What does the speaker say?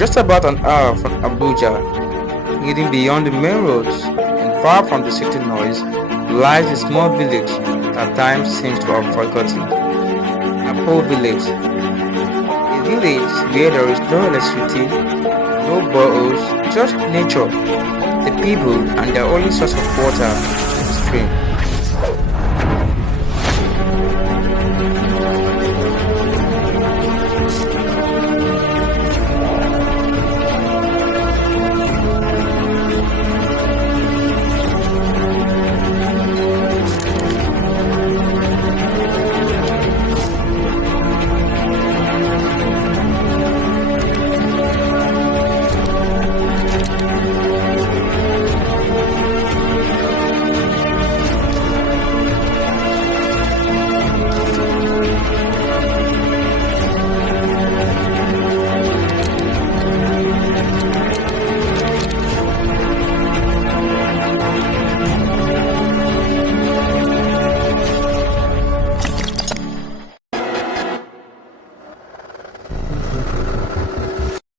Just about an hour from Abuja, leading beyond the main roads and far from the city noise, lies a small village that time seems to have forgotten. Apo village, a village where there is no electricity, no boreholes, just nature, the people, and their only source of water, the stream.